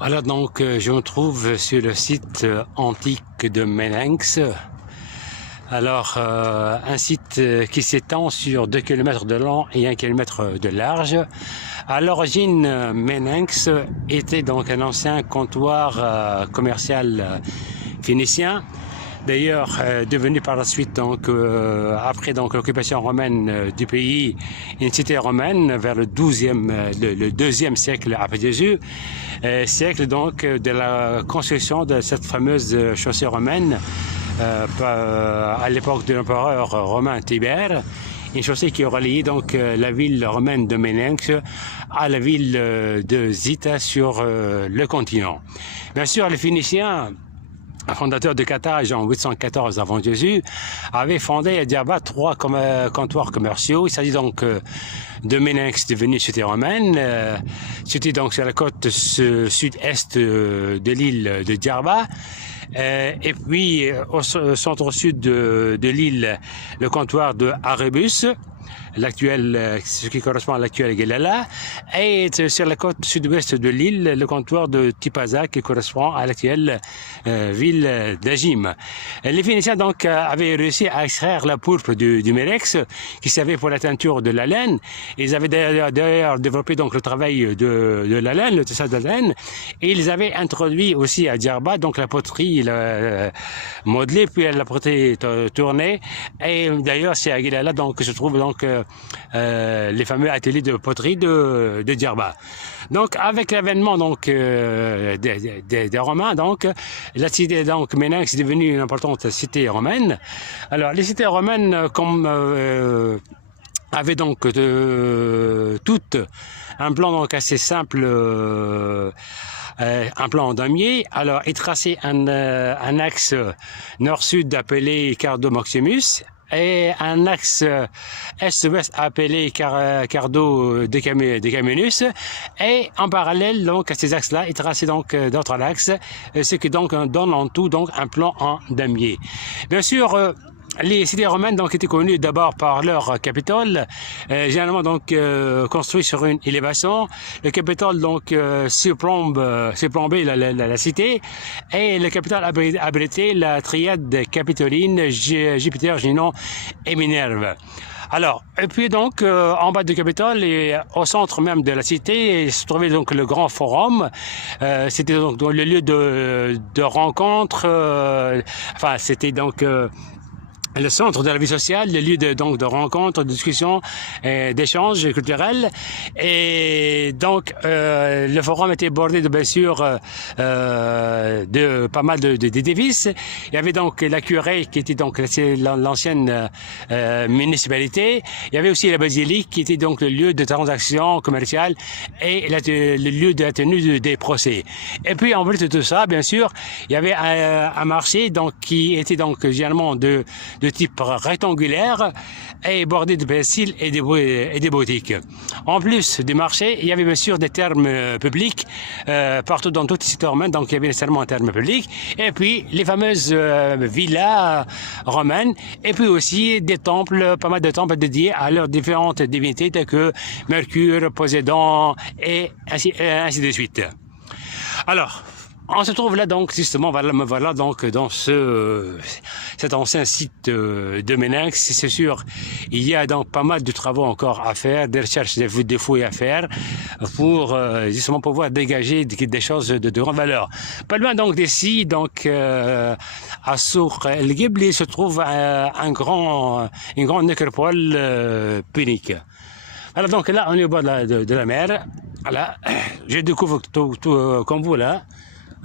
Voilà donc je me trouve sur le site antique de Méninx. Alors un site qui s'étend sur 2 km de long et 1 km de large. À l'origine, Méninx était donc un ancien comptoir commercial phénicien. D'ailleurs, devenu par la suite, donc, après donc l'occupation romaine du pays, une cité romaine vers le 12e, le 2e siècle après Jésus, siècle donc de la construction de cette fameuse chaussée romaine à l'époque de l'empereur romain Tibère. Une chaussée qui reliait donc la ville romaine de Méninx à la ville de Zita sur le continent. Bien sûr, les Phéniciens, fondateur de Carthage en 814 avant Jésus, avait fondé à Djerba 3 comptoirs commerciaux. Il s'agit donc de Méninx, devenu cité romaine. C'était donc sur la côte sud-est de l'île de Djerba. Et puis au centre-sud de l'île, le comptoir de Arébus, l'actuel, ce qui correspond à l'actuel Guelala, et sur la côte sud-ouest de l'île, le comptoir de Tipaza, qui correspond à l'actuelle ville d'Agim. Les Phéniciens donc avaient réussi à extraire la pourpre du Mérex, qui servait pour la teinture de la laine. Ils avaient d'ailleurs développé donc le travail de la laine, le tissage de la laine, et ils avaient introduit aussi à Djerba donc la poterie modelée, puis la poterie tournée. Et d'ailleurs, c'est à Guelala donc que se trouve donc les fameux ateliers de poterie de Djerba. Donc, avec l'avènement donc des Romains, donc la cité donc Méninx est devenue une importante cité romaine. Alors, les cités romaines, comme avaient donc toutes un plan donc assez simple. Un plan en damier. Alors, il traçait un axe nord-sud appelé Cardo Maximus et un axe est-ouest appelé Cardo Decaminus, et en parallèle donc à ces axes-là, il traçait donc d'autres axes, ce qui donc donne en tout donc un plan en damier. Bien sûr, les cités romaines donc étaient connues d'abord par leur Capitole, généralement donc construit sur une élévation. Le Capitole donc surplombait la cité, et le Capitole abritait la triade capitoline Jupiter, Junon et Minerve. Alors, et puis donc, en bas du Capitole et au centre même de la cité, se trouvait donc le grand forum. C'était donc le lieu de rencontre. Enfin, c'était donc le centre de la vie sociale, le lieu donc de rencontre, de discussion, d'échanges culturels. Et donc, le forum était bordé de, bien sûr, de pas mal de dévices. Il y avait donc la curée, qui était donc l'ancienne municipalité. Il y avait aussi la basilique, qui était donc le lieu de transaction commerciale et le lieu de la tenue des procès. Et puis, en plus de tout ça, bien sûr, il y avait un marché donc qui était donc généralement de type rectangulaire et bordé de persil et des boutiques. En plus du marché, il y avait bien sûr des thermes publics partout dans toutes les cités romaines, donc il y avait nécessairement un terme public, et puis les fameuses villas romaines, et puis aussi des temples, pas mal de temples dédiés à leurs différentes divinités telles que Mercure, Poséidon et ainsi de suite. Alors, on se trouve là donc justement, voilà donc dans cet ancien site de Méninx. C'est sûr, il y a donc pas mal de travaux encore à faire, des recherches, des fouilles à faire pour justement pouvoir dégager des choses de grande valeur. Pas loin donc d'ici, donc à Souk El Ghibli se trouve une grande nécropole punique. Alors donc là, on est au bord de la mer. Voilà, je découvre tout comme vous là.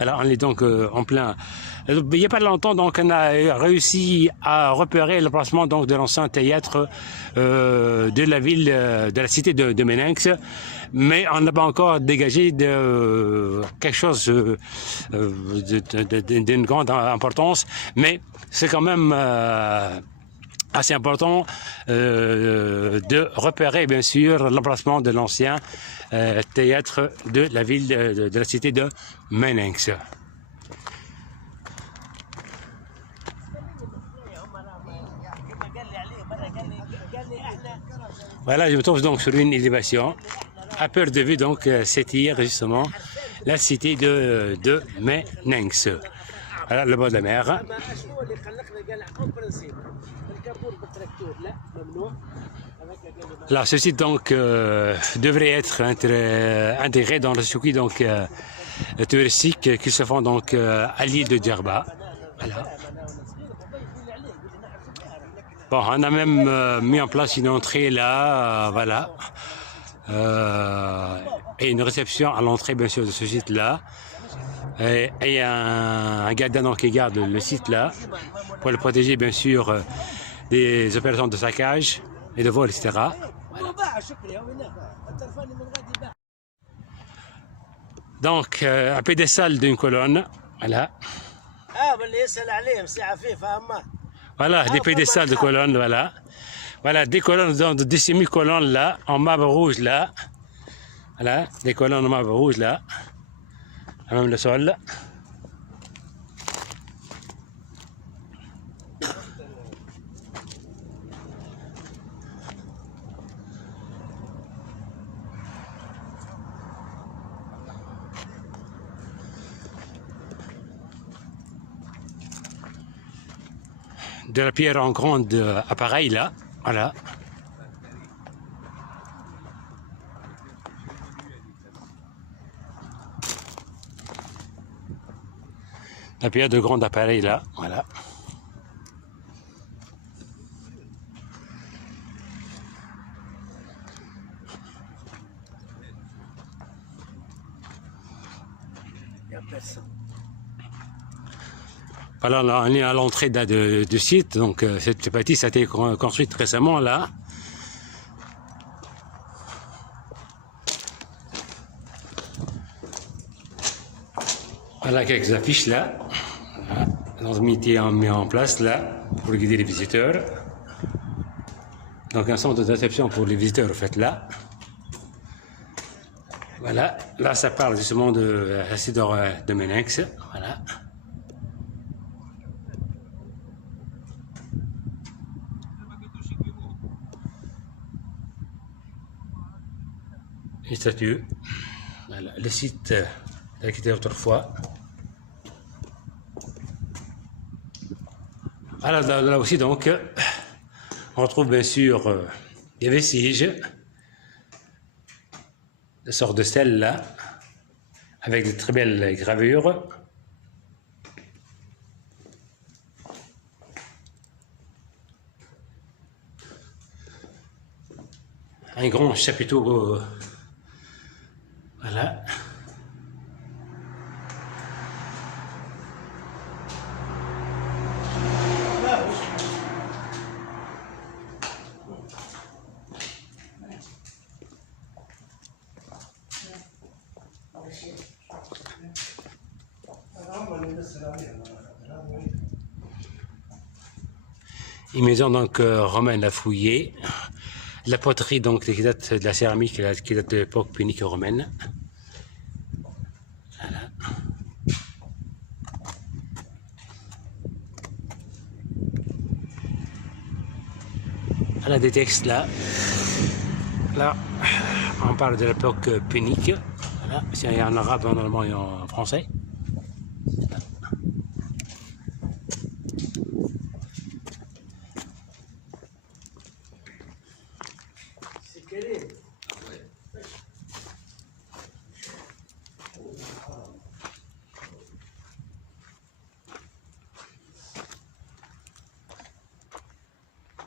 Alors, on est donc en plein. Il n'y a pas longtemps, donc, on a réussi à repérer le placement donc de l'ancien théâtre de la ville, de la cité de Méninx, mais on n'a pas encore dégagé quelque chose d'une grande importance, mais c'est quand même assez important de repérer, bien sûr, l'emplacement de l'ancien théâtre de la ville de la cité de Méninx. Voilà, je me trouve donc sur une élévation. À perte de vue, donc, s'étire justement la cité de Menenx. Voilà le bord de la mer. Alors, ce site donc devrait être intégré dans le circuit donc touristique qui se font donc à l'île de Djerba. Voilà. Bon, on a même mis en place une entrée là, voilà, et une réception à l'entrée bien sûr de ce site là. Et un gardien donc qui garde le site là pour le protéger bien sûr des opérations de saccage et de vol, etc. Voilà. Donc un pédestal d'une colonne, voilà. Voilà, des pédestals de colonnes, voilà. Voilà, des colonnes, des semi-colonnes là, en marbre rouge là. Voilà, des colonnes en marbre rouge là. Même le sol. De la pierre en grand appareil là, voilà. La pierre de grand appareil là, voilà. Voilà, là, on est à l'entrée de site, donc cette bâtisse a été construite récemment là. Voilà quelques affiches là. Voilà. L'entité mis en place là pour guider les visiteurs. Donc un centre de réception pour les visiteurs en fait là. Voilà, là ça parle justement de la cité de Menenx. Voilà. Les statues. Voilà. Le site qui était autrefois. Alors là aussi donc, on retrouve bien sûr des vestiges, de sortes de stèles là, avec de très belles gravures. Un grand chapiteau, voilà. Une maison donc romaine à fouiller. La poterie donc qui date de la céramique qui date de l'époque punique romaine. Voilà. Voilà des textes là. Là, on parle de l'époque punique. Voilà, c'est en arabe, en allemand et en français.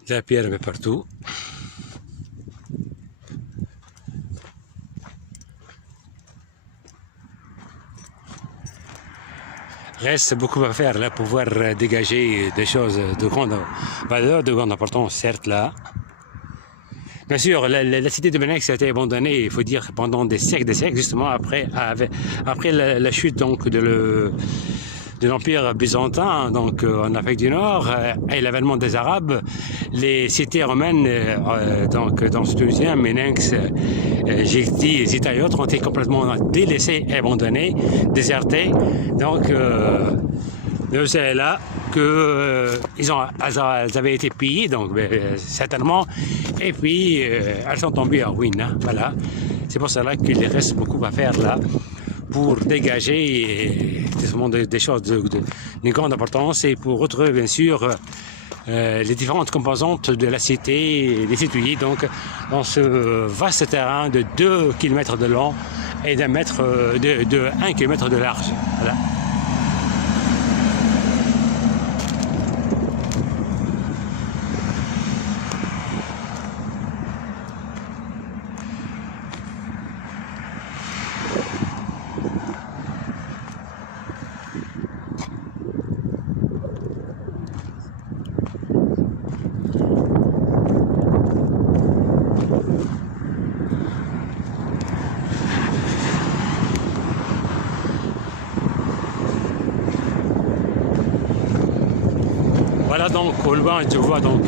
De la pierre mais partout. Reste beaucoup à faire là pour pouvoir dégager des choses de grande valeur, de grande importance, certes là. Bien sûr, la cité de Menenx a été abandonnée, il faut dire, pendant des siècles, justement après la chute donc de l'Empire byzantin, donc en Afrique du Nord, et l'avènement des Arabes, les cités romaines, donc dans ce tunisien, Menenx, Gigti, Zita et autres, ont été complètement délaissées, abandonnées, désertées. Donc, c'est là que elles avaient été pillées, donc certainement, et puis elles sont tombées en ruine. Hein, voilà, c'est pour cela qu'il reste beaucoup à faire là pour dégager des choses de grande importance et pour retrouver bien sûr les différentes composantes de la cité des Citoyens, donc dans ce vaste terrain de 2 km de long et de 1 km de large. Voilà. Voilà, donc au loin tu vois donc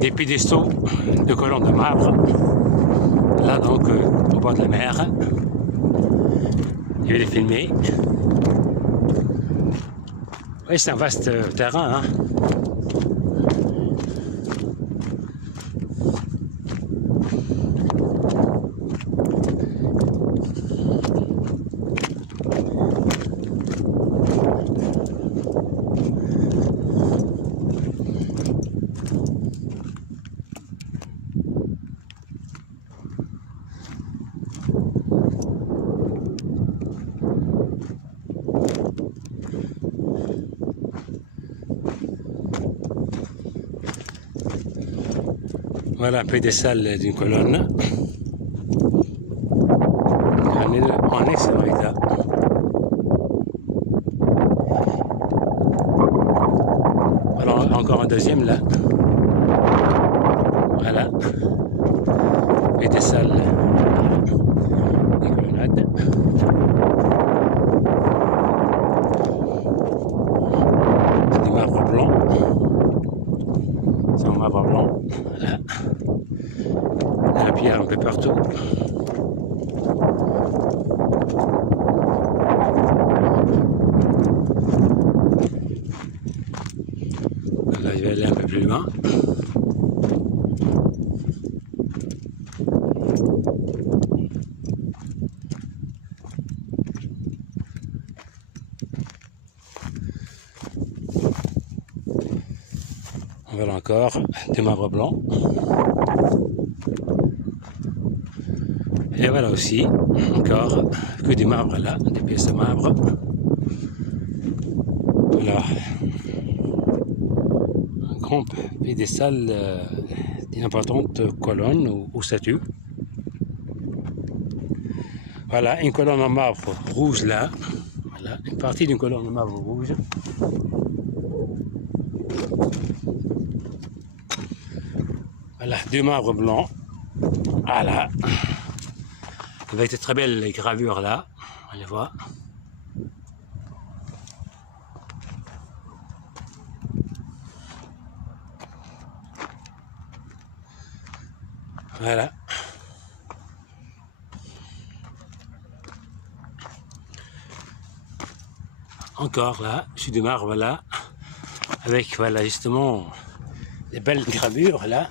des pédestaux de colonnes de marbre, là donc au bord de la mer. Je vais les filmer. Oui, c'est un vaste terrain, hein. Voilà un pédestal d'une colonne. En excellent état. Voilà encore un deuxième là. Voilà. Pédestal. Des colonnades. Des marbres blancs. C'est un marbre blanc. Voilà. La pierre un peu partout. Là, je vais aller un peu plus loin. Voilà encore des marbres blancs. Et voilà aussi encore que des marbres là, des pièces de marbre. Voilà. Un grand pédestal d'une importante colonne ou statue. Voilà, une colonne en marbre rouge là. Voilà, une partie d'une colonne en marbre rouge. Voilà, 2 marbres blancs. Voilà. Avec de très belles gravures là. On les voit. Voilà. Encore là, je suis de marbre là, avec voilà justement des belles gravures là.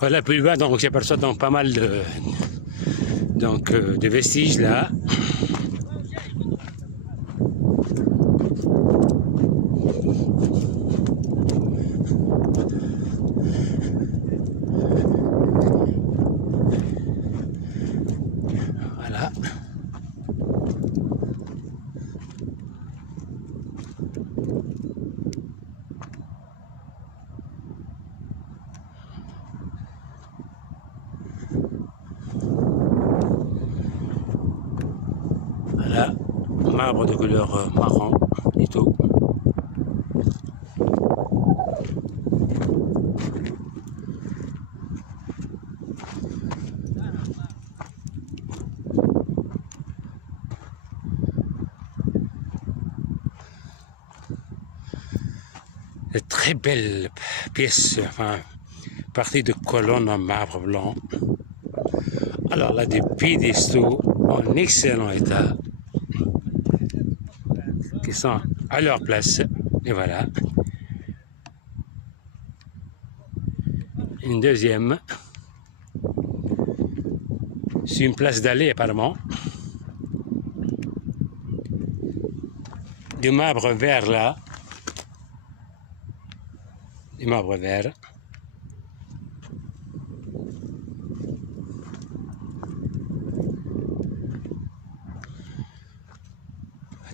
Voilà, plus bas, donc j'aperçois donc pas mal de vestiges là. Voilà. Voilà, marbre de couleur marron et tout. De très belles pièces, enfin, partie de colonnes en marbre blanc. Alors là, des piédestaux en excellent état. sont à leur place. Et voilà. Une deuxième. C'est une place d'allée apparemment. Du marbre vert là. Du marbre vert.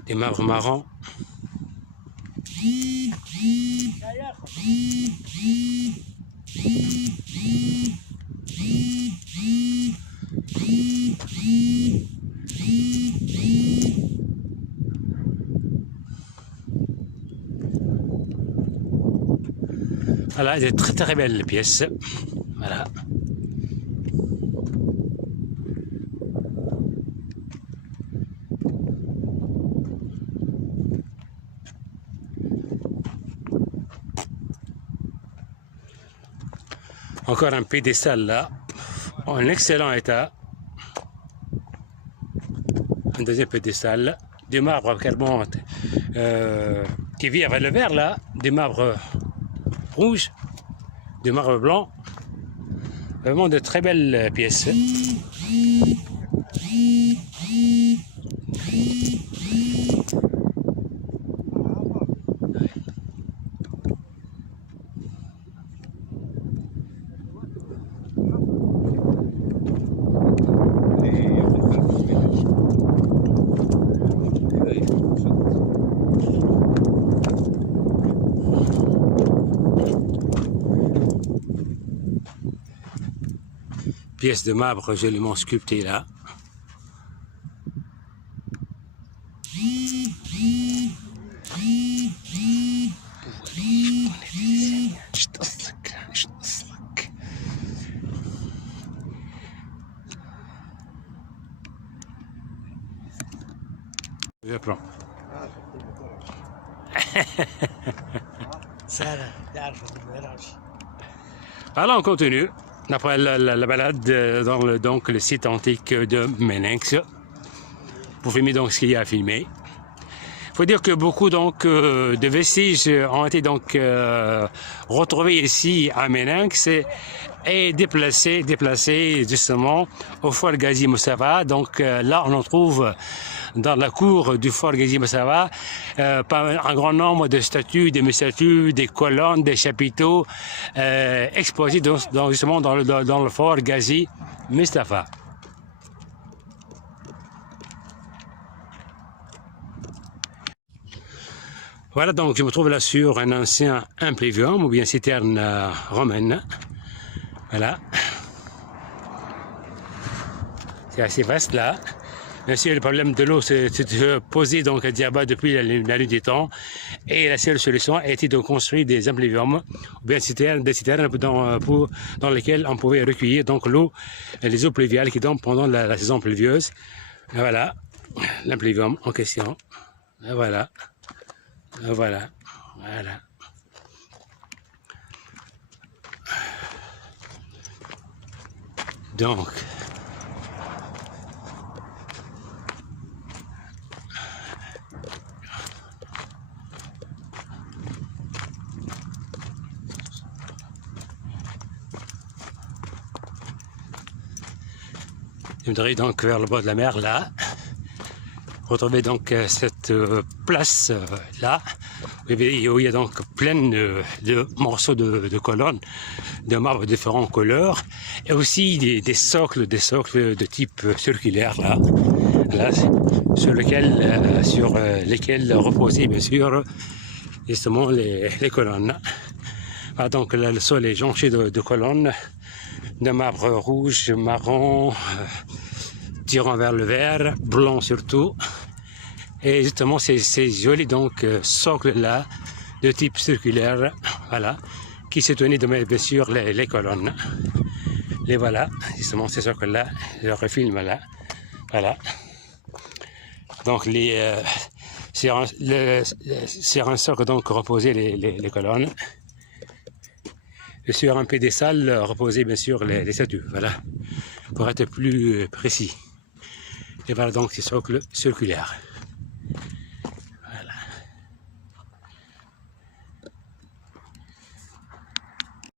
Du marbre marron. Voilà, des très très belles pièces. Voilà. Encore un pédestal là, en excellent état. Un deuxième pédestal, du marbre carrément qui vit avec le vert là, du marbre rouge, du marbre blanc. Vraiment de très belles pièces. Pièce de marbre joliment sculptée là. Je prends. Alors on continue. Après la balade dans le site antique de Méninx, pour filmer donc ce qu'il y a à filmer. Il faut dire que beaucoup donc de vestiges ont été donc retrouvés ici à Méninx et déplacés justement au fort Ghazi Moustapha. Donc là on en trouve dans la cour du fort Ghazi Moustapha un grand nombre de statues, des colonnes, des chapiteaux exposés justement dans le fort Ghazi Moustapha. Voilà, donc je me trouve là sur un ancien impluvium ou bien citerne romaine. Voilà. C'est assez vaste là. Bien sûr, le problème de l'eau s'est posé donc à Djerba depuis la nuit des temps. Et la seule solution a été de construire des impluviums, ou bien des citernes dans lesquelles on pouvait recueillir donc l'eau, les eaux pluviales qui tombent pendant la saison pluvieuse. Et voilà, l'impluvium en question. Et voilà. Et voilà. Voilà. Donc, je me dirige donc vers le bord de la mer là. Retrouver donc cette place là où il y a donc plein de morceaux de colonnes de marbre de différentes couleurs et aussi des socles de type circulaire là sur lesquels reposaient bien sûr justement les colonnes. Voilà, donc là, le sol est jonché de colonnes de marbre rouge, marron, tirant vers le vert, blanc surtout. Et justement, ces jolis donc socles là de type circulaire, voilà, qui se tenaient de bien sûr les colonnes. Les voilà, justement ces socles là, je refilme là, voilà. Donc sur un socle donc reposaient les colonnes. Et sur un pédestal reposaient bien sûr les statues, voilà, pour être plus précis. Et voilà donc ces socles circulaires.